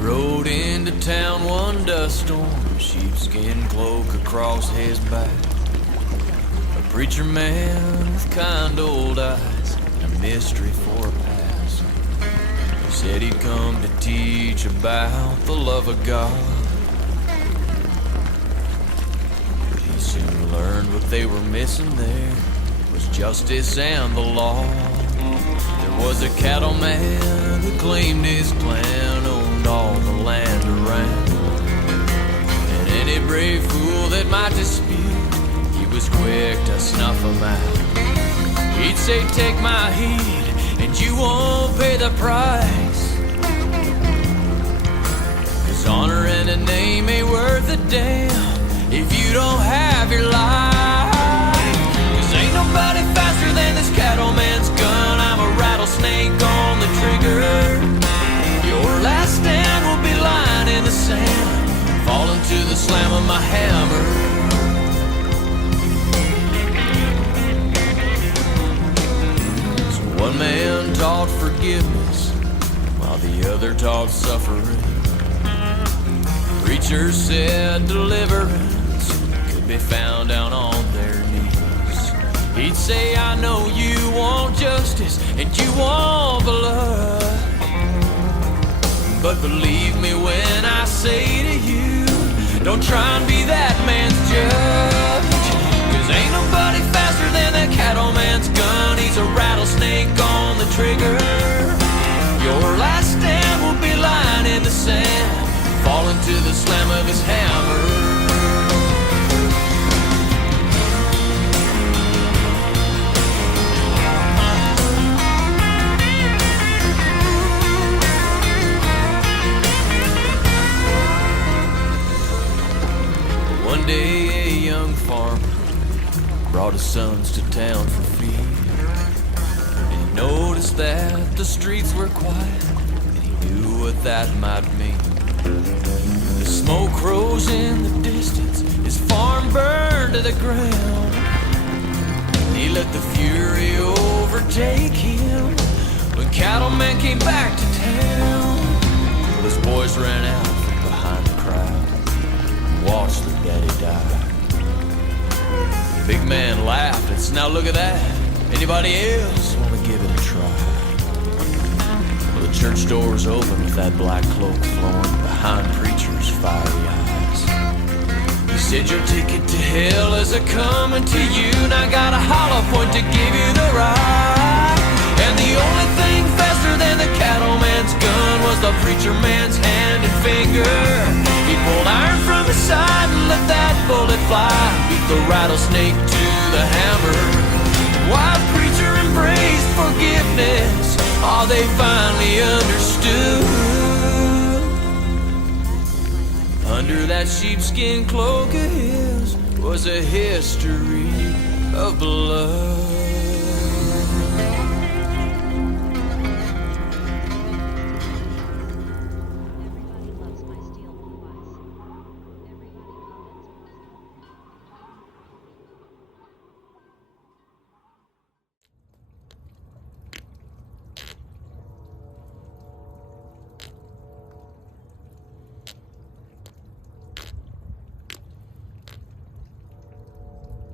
Rode into town one dust storm, sheepskin cloak across his back. A preacher man with kind old eyes and a mystery for a past. He said he'd come to teach about the love of God, but he soon learned what they were missing there was justice and the law. There was a cattleman who claimed his clan owned all the land around, and any brave fool that might dispute, he was quick to snuff him out. He'd say, take my heed and you won't pay the price, 'cause honor and a name ain't worth a damn if you don't have your life. 'Cause ain't nobody faster than this cattleman's gun. I'm a rattlesnake on the trigger. Your last stand will be lying in the sand, falling to the slam of my hammer. So one man taught forgiveness while the other taught suffering. Preacher said deliverance could be found down on their knees. He'd say, I know you want justice and you want blood, but believe me when I say to you, don't try and be that man's judge. 'Cause ain't nobody faster than that cattleman's gun. He's a rattlesnake on the trigger. Your last stand will be lying in the sand, falling to the slam of his hammer. One day a young farmer brought his sons to town for feed, and he noticed that the streets were quiet, and he knew what that might mean. The smoke rose in the distance, his farm burned to the ground, and he let the fury overtake him when cattlemen came back to town. Well, his boys ran out from behind the crowd, watched their daddy die. The big man laughed and said, now look at that. Anybody else want to give it a try? Well, the church doors open with that black cloak flowing behind preacher's fiery eyes. He said, your ticket to hell is a coming to you, and I got a hollow point to give you the ride. And the only thing faster than the cattleman's gun was the preacher man's hand and finger. He pulled iron from his side and let that bullet fly, beat the rattlesnake to the hammer. Why preacher embraced forgiveness, oh, they finally understood. Under that sheepskin cloak of his was a history of blood.